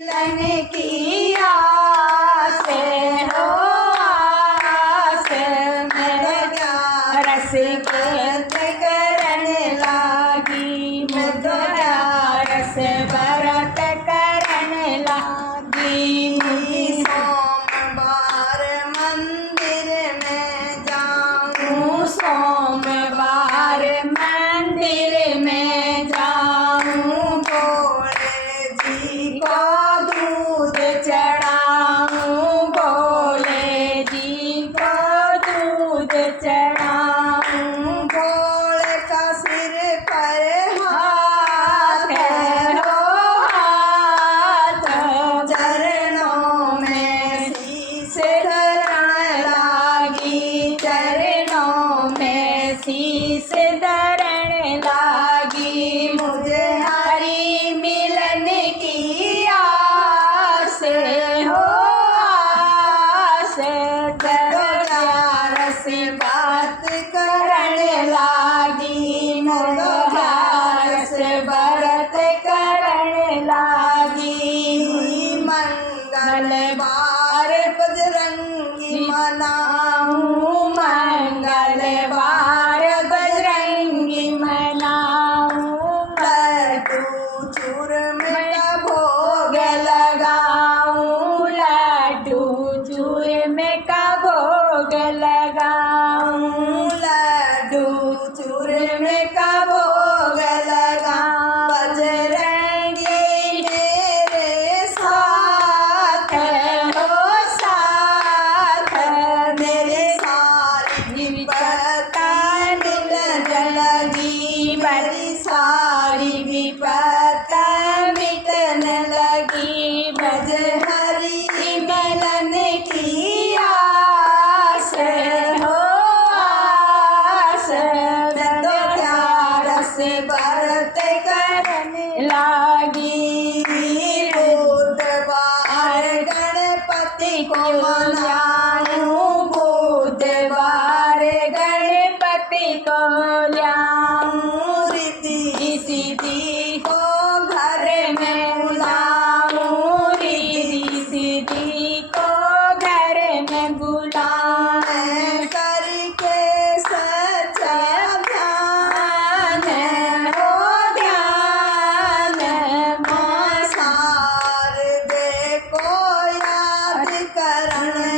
मिलन की आस हो आस में रस केत करन लागी मुद्रा रस भरत करन लागी। सोमवार मंदिर में जाऊं सोमवार मंदिर में जाऊं भोले जी को दूध चढ़ाऊं भोले जी को दूध चढ़ाऊं। भोले का सिर पर हाथ हो हाथ चरणों में शीश धरण लागी चरणों में शीश धरण लागी। मुझे हरि मिलन की आस हो आस रस बात करने लागी रस भरत करने लागी। मंगलवार बजरंगी मनाऊं मंगलवार बजरंगी मनाऊं। लड्डू चूरमे का भोग लगाऊं लड्डू चूरमे का भोग लगाऊं लड्डू चूरमे का भोग लगाऊं। बजरंगी मेरे साथ हो साथ मेरे सारी विपत्ता मिटने लगी मेरी सारी विपत्ता मिटने लगी। भज हरि मिलन की आस हो आस रस भरत करने लागी। बुधवार गणपति को मनाऊं बुधवार गणपति को लाऊं। रिद्धि सिद्धि को घर में बुलाऊं रिद्धि सिद्धि को घर में बुलाऊं। करके सच्चा ध्यान हो ध्यान मां शारदे को याद करने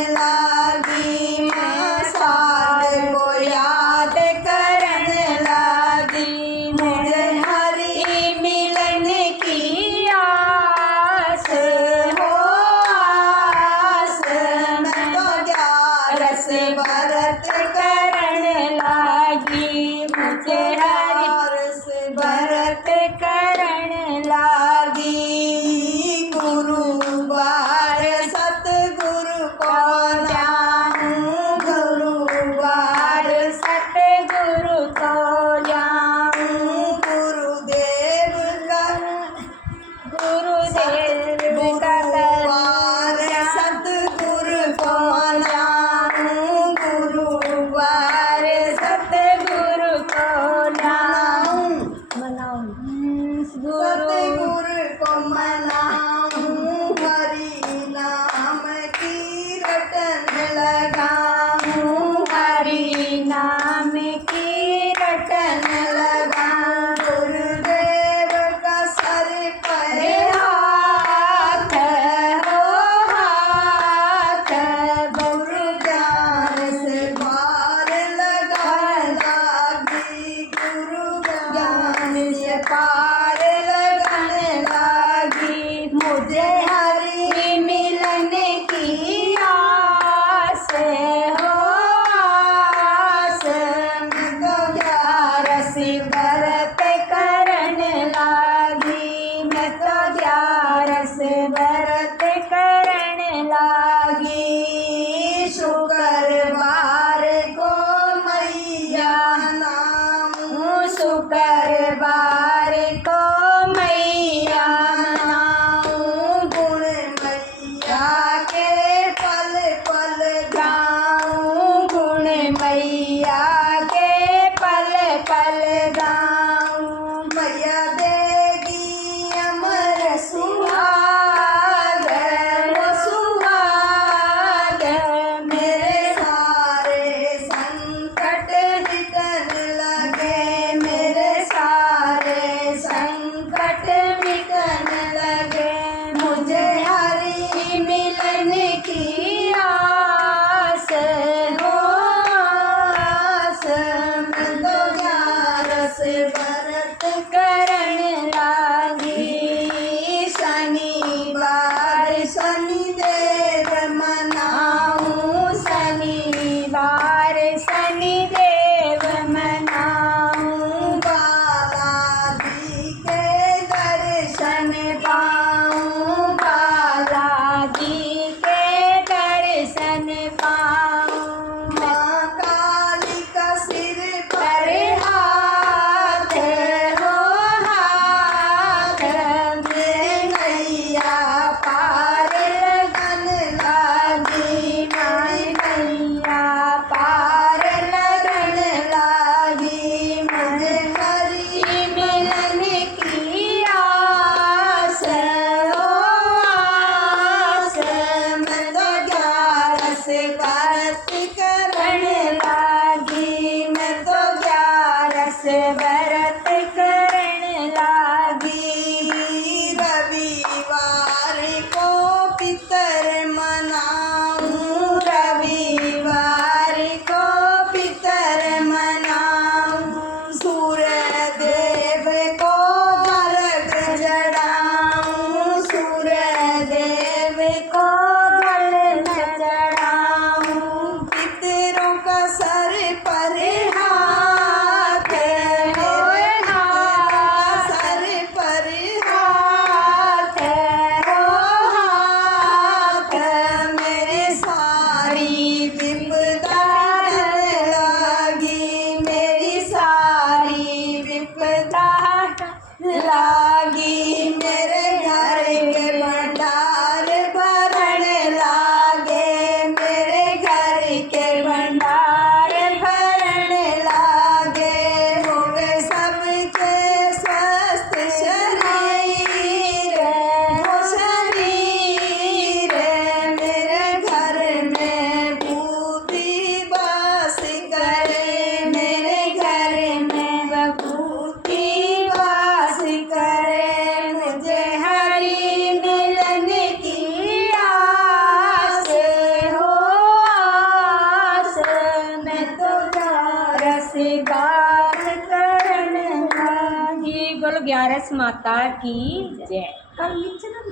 गैस माता की जय। कल नीचे ना